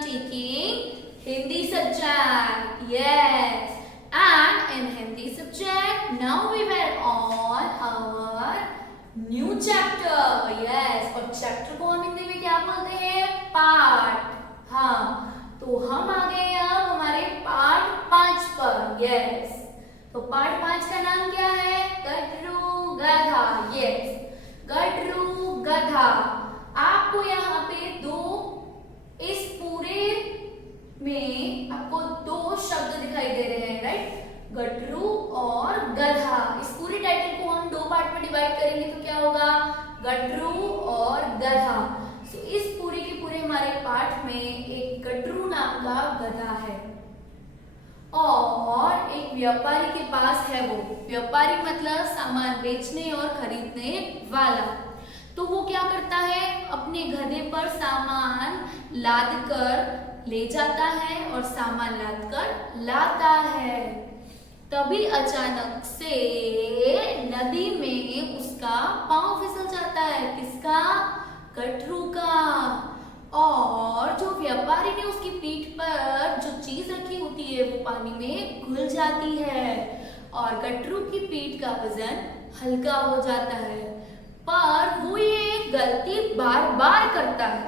taking Hindi subject. Yes. And in Hindi subject, now we were on our new chapter. Yes. और chapter को हम हिंदी में क्या बोलते हैं? पाठ. हाँ. तो हम आ गए अब हमारे पाठ 5 पर. Yes. तो पाठ 5 का नाम क्या है? गटरू गधा. Yes. गटरू गधा. आपको यहाँ पे इस पूरे में आपको 2 शब्द दिखाई दे रहे हैं, राइट? गटरू और गधा. इस पूरे टाइटल को हम 2 पार्ट में डिवाइड करेंगे तो क्या होगा? गटरू और गधा. सो इस पूरे के पूरे हमारे पाठ में एक गटरू नाम का गधा है और एक व्यापारी के पास है. वो व्यापारी मतलब सामान बेचने और खरीदने वाला. तो वो क्या करता है? अपने गधे पर सामान लाद कर ले जाता है और सामान लाद कर लाता है. तभी अचानक से नदी में उसका पांव फिसल जाता है. किसका? गटरू का. और जो व्यापारी ने उसकी पीठ पर जो चीज रखी होती है वो पानी में घुल जाती है और गटरू की पीठ का वजन हल्का हो जाता है. पर वो ये गलती बार बार करता है,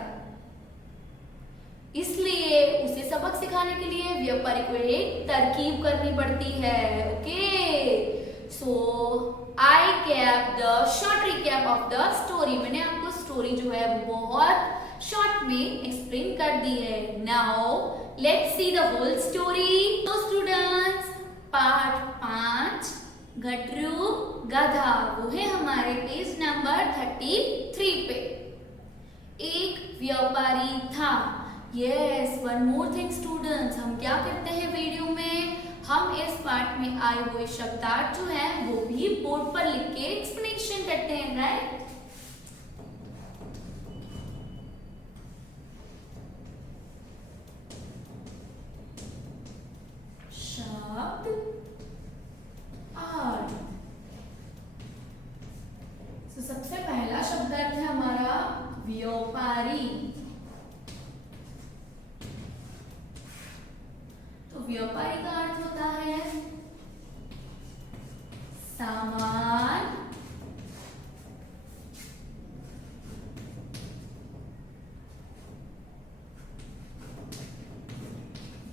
इसलिए उसे सबक सिखाने के लिए व्यापारी को एक तरकीब करनी पड़ती है. Okay, so I cap the short recap of the story. मैंने आपको स्टोरी जो है वो बहुत शॉर्ट में एक्सप्लेन कर दी है. Now let's see the whole story. तो स्टूडेंट्स, पार्ट 5 गटरू गधा, वो है हमारे पेज नंबर 33 पे. एक व्यापारी था. Yes, one more thing students, हम क्या करते हैं वीडियो में? हम इस पार्ट में आए हुए शब्दार्थ जो है वो भी बोर्ड पर लिख के एक्सप्लेनेशन करते हैं, राइट? शब्द तो सबसे पहला शब्दार्थ है हमारा व्यापारी. तो व्यापारी का अर्थ होता है सामान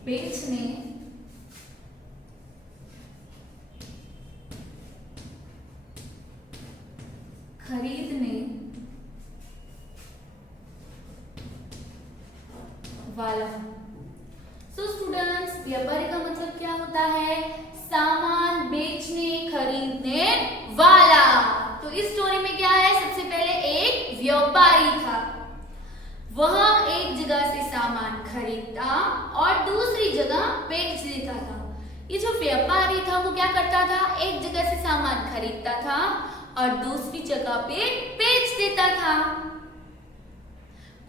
बेचने खरीदने वाला. सो स्टूडेंट्स, व्यापारी का मतलब क्या होता है? सामान बेचने खरीदने वाला. तो इस स्टोरी में क्या है? सबसे पहले एक व्यापारी था. वह एक जगह से सामान खरीदता और दूसरी जगह बेच देता था. ये जो व्यापारी था वो क्या करता था? एक जगह से सामान खरीदता था और दूसरी जगह पे बेच देता था.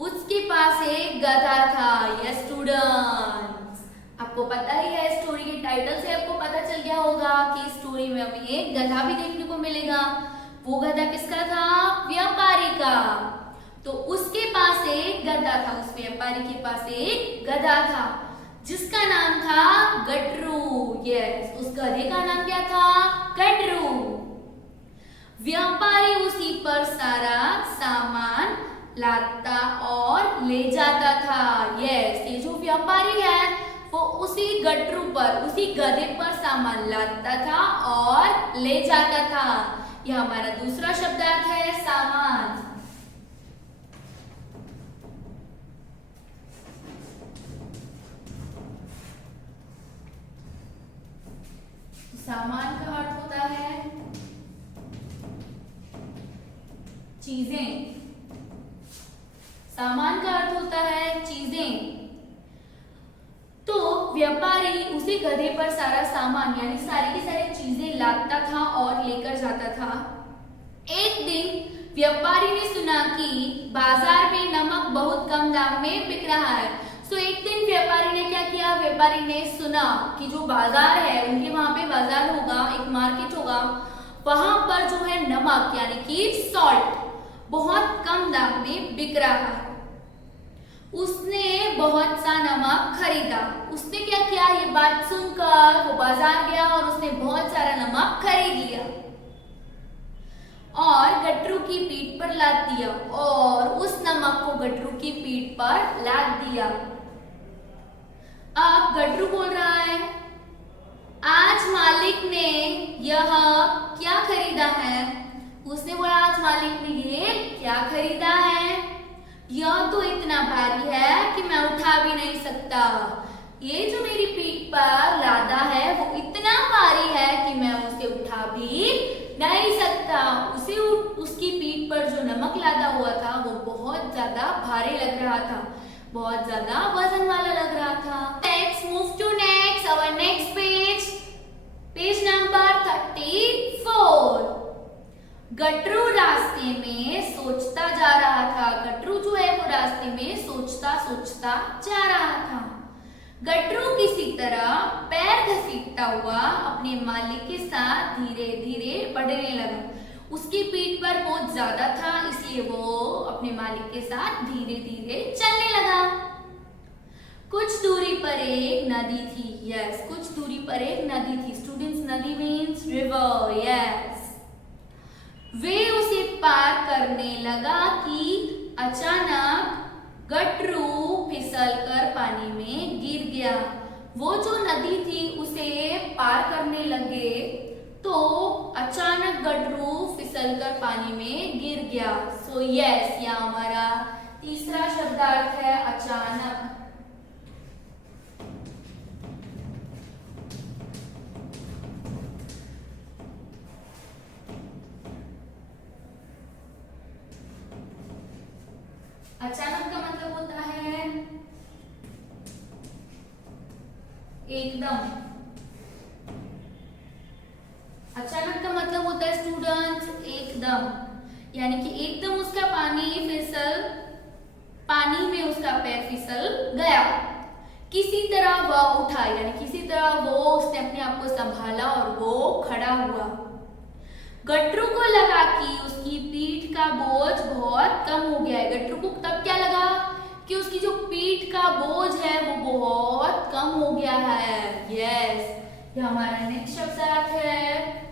उसके पास एक गधा था. यस स्टूडेंट्स, आपको पता ही है, स्टोरी के टाइटल से आपको पता चल गया होगा कि स्टोरी में हमें एक गधा भी देखने को मिलेगा. वो गधा किसका था? व्यापारी का. तो उसके पास एक गधा था. उस व्यापारी के पास एक गधा था जिसका नाम था गटरू. यस, उस गधे का नाम क्या था? गटरू. व्यापारी उसी पर सारा सामान लाता और ले जाता था. यस, ये जो व्यापारी है वो उसी गटरू पर, उसी गधे पर सामान लाता था और ले जाता था. यह हमारा दूसरा शब्दार्थ है सामान. सामान का अर्थ होता है चीजें. सामान का अर्थ होता है चीजें. तो व्यापारी उसी गधे पर सारा सामान यानी सारी की सारी चीजें लाता था और लेकर जाता था. एक दिन व्यापारी ने सुना कि बाजार में नमक बहुत कम दाम में बिक रहा है. तो एक दिन व्यापारी ने क्या किया? व्यापारी ने सुना कि जो बाजार है, उनके वहां पे बाजार होगा, एक मार्केट होगा, वहां पर जो है नमक यानी कि सॉल्ट बहुत कम दाम में बिक रहा है. उसने बहुत सा नमक खरीदा। उसने क्या किया, ये बात सुनकर वो बाजार गया और उसने बहुत सारा नमक खरीद लिया और गटरू की पीठ पर लाद दिया और उस नमक को गटरू की पीठ पर लाद दिया। अब गटरू बोल रहा है, आज मालिक ने यह क्या खरीदा है। उसने बोला, आज मालिक ने ये क्या खरीदा है, यह तो इतना भारी है कि मैं उठा भी नहीं सकता। ये जो मेरी पीठ पर लादा है वो इतना भारी है कि मैं उसे उठा भी नहीं सकता। उसकी पीठ पर जो नमक लादा हुआ था वो बहुत ज्यादा भारी लग रहा था, बहुत ज्यादा वजन वाला लग रहा था। Let's move to next, our next page, page number 34। गटरू रास्ते में सोचता जा रहा था। गटरू जो है वो रास्ते में सोचता सोचता जा रहा था। गटरू किसी तरह पैर घसीटता हुआ अपने मालिक के साथ धीरे धीरे बढ़ने लगा। उसकी पीठ पर बोझ ज्यादा था, इसलिए वो अपने मालिक के साथ धीरे धीरे चलने लगा। कुछ दूरी पर एक नदी थी। यस, कुछ दूरी पर एक नदी थी। स्टूडेंट्स, नदी मीन्स रिवर। यस, वे उसे पार करने लगा कि अचानक गटरू फिसलकर पानी में गिर गया। वो जो नदी थी उसे पार करने लगे तो अचानक गटरू फिसलकर पानी में गिर गया। सो यस, यहाँ हमारा तीसरा शब्दार्थ है अचानक। अचानक का मतलब होता है एकदम। अचानक का मतलब होता है स्टूडेंट्स एकदम, यानी कि एकदम उसका पानी में उसका पैर फिसल गया। किसी तरह वह उठा, यानी किसी तरह उसने अपने आप को संभाला और वो खड़ा हुआ। गटरू को लगा कि उसकी पीठ का बोझ बहुत कम हो गया है। गटरू को तब क्या लगा कि उसकी जो पीठ का बोझ है वो बहुत कम हो गया है। यस, ये हमारा नेक्स्ट शब्दार्थ है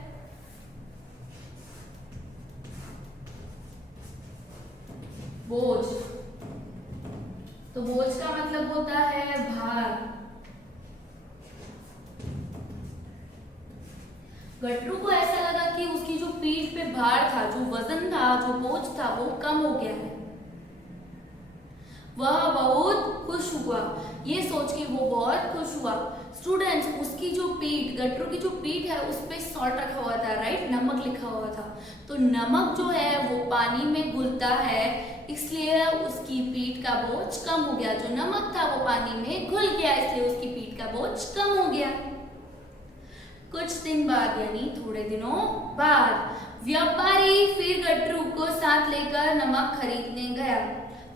बोझ। तो बोझ का मतलब होता है भार। गटरू को ऐसा लगा कि उसकी जो पीठ पे भार था, जो वजन था, जो बोझ था वो कम हो गया है। वह बहुत खुश हुआ। ये सोच के वो बहुत खुश हुआ। स्टूडेंट्स, उसकी जो पीठ, गटरू की जो पीठ है उस पे सॉल्ट रखा हुआ था, राइट, नमक लिखा हुआ था। तो नमक जो है वो पानी में घुलता है, इसलिए उसकी पीठ का बोझ कम हो गया। जो नमक था वो पानी में घुल गया, इसलिए उसकी पीठ का बोझ कम हो गया। कुछ दिन बाद, यानी थोड़े दिनों बाद, व्यापारी फिर गटरू को साथ लेकर नमक खरीदने गया।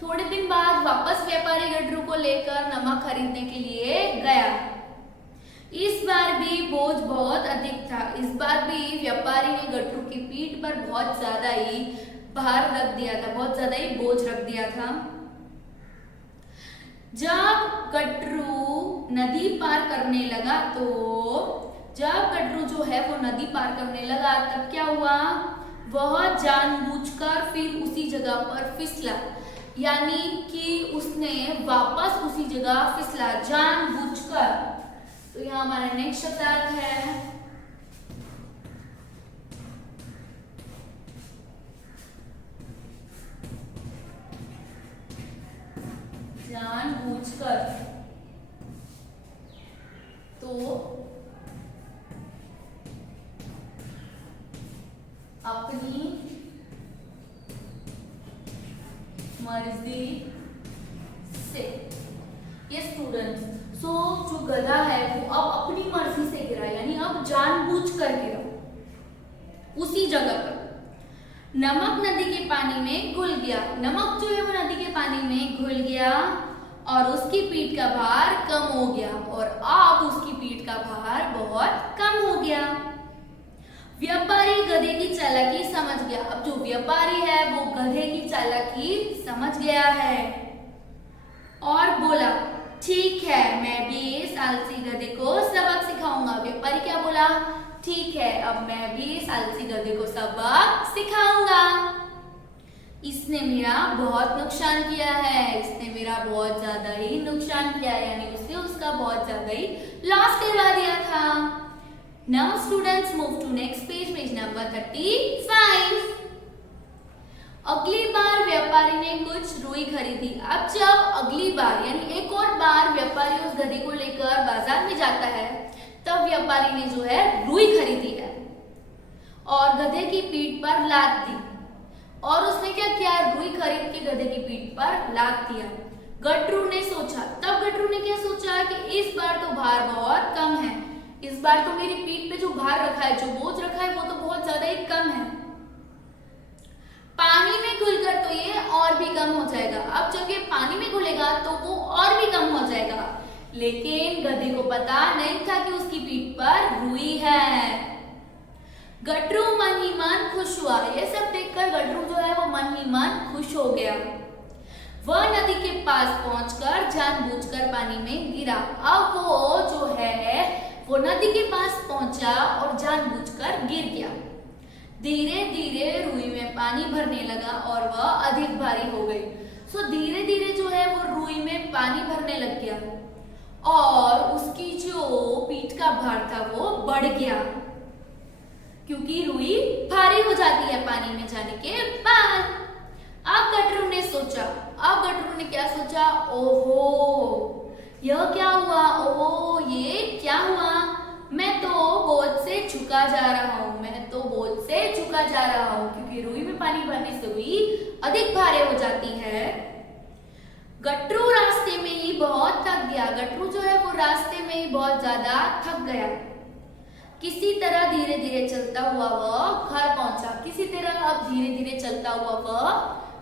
थोड़े दिन बाद वापस व्यापारी गटरू को लेकर नमक खरीदने के लिए गया। इस बार भी बोझ बहुत अधिक था। इस बार भी व्यापारी ने गटरू की पीठ पर बहुत ज्यादा ही भार रख दिया था, बहुत ज्यादा ही बोझ रख दिया था। जब गटरू नदी पार करने लगा जब गटरू जो है वो नदी पार करने लगा तब क्या हुआ, वह जानबूझकर फिर उसी जगह पर फिसला, यानी कि उसने वापस उसी जगह फिसला जानबूझकर। तो यहाँ हमारा नेक्स्ट शब्दार्थ है जानबूझकर। तो अपनी मर्जी से। ये स्टूडेंट्स, सो जो गधा है वो अब अपनी मर्जी से गिरा, यानी अब जानबूझकर गिरा उसी जगह पर। नमक नदी के पानी में घुल गया। नमक जो है वो नदी के पानी में घुल गया और उसकी पीठ का भार कम हो गया, और अब उसकी पीठ का भार बहुत कम हो गया। व्यापारी गधे की चालाकी समझ गया। अब जो व्यापारी है वो गधे की चालाकी समझ गया है। और बोला, ठीक है मैं भी इस आलसी गधे को सबक सिखाऊंगा। व्यापारी क्या बोला, ठीक है अब मैं भी इस आलसी गधे को सबक सिखाऊंगा। इसने मेरा बहुत नुकसान किया है, इसने मेरा बहुत ज्यादा ही नुकसान किया है, यानी उसने उसका बहुत ज्यादा ही लॉस करवा दिया था। Now students move to next page, page number 35। अगली बार व्यापारी ने कुछ रुई खरीदी। अब जब अगली बार यानी एक और बार व्यापारी उस गधे को लेकर बाजार में जाता है, तब व्यापारी ने जो है रुई खरीदी है और गधे की पीठ पर लाद दी। और उसने क्या किया, रुई खरीद के गधे की पीठ पर लाद दिया। गटरू ने सोचा, तब गटरू ने क्या सोचा कि इस बार तो भार बहुत कम है, इस बार तो मेरी पीठ पे जो भार रखा है, जो बोझ रखा है वो तो बहुत ज्यादा ही कम है, पानी में घुलकर तो ये और भी कम हो जाएगा। अब जब ये पानी में घुलेगा तो वो और भी कम हो जाएगा। लेकिन गधे को पता नहीं था कि उसकी पीठ पर रुई है। गटरू मन ही मन खुश हुआ। ये सब देखकर गटरू जो है वो मन ही मन खुश हो गया। वह नदी के पास पहुंचकर जानबूझकर पानी में गिरा। अब वो जो है वो नदी के पास पहुंचा और जानबूझकर गिर गया। धीरे धीरे रुई में पानी भरने लगा और वह अधिक भारी हो गई। सो धीरे धीरे जो है वो रुई में पानी भरने लग गया और उसकी जो पीठ का भार था वो बढ़ गया, क्योंकि रुई भारी हो जाती है पानी में जाने के बाद। अब गटरू ने सोचा, अब गटरू ने क्या सोचा, ओहो यह क्या हुआ, ओहो ये क्या हुआ, मैं तो बोझ से झुका जा रहा हूँ, मैं तो बोझ से झुका जा रहा हूँ, क्योंकि रुई में पानी भरने से रुई अधिक भारी हो जाती है। गटरू रास्ते में ही बहुत थक गया। गटरू जो है वो रास्ते में ही बहुत ज्यादा थक गया। किसी तरह धीरे धीरे चलता हुआ वह घर पहुंचा। किसी तरह अब धीरे धीरे चलता हुआ वह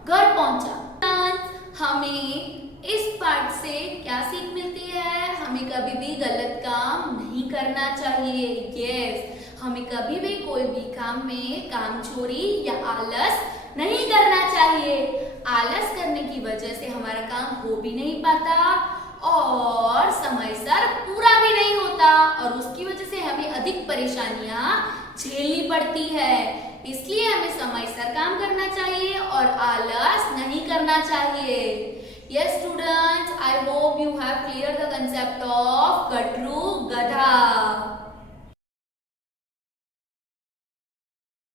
घर पहुंचा। हमें इस पाठ से क्या सीख मिलती है, हमें कभी भी गलत काम नहीं करना चाहिए। यस, हमें कभी भी कोई भी काम में कामचोरी या आलस नहीं करना चाहिए। आलस करने की वजह से हमारा काम हो भी नहीं पाता और समयसर पूरा भी नहीं होता और उसकी वजह से हमें अधिक परेशानियां झेलनी पड़ती है। इसलिए हमें समयसर काम करना चाहिए और आलस नहीं करना चाहिए। Yes students, I hope you have cleared the concept of Gatru Gadha.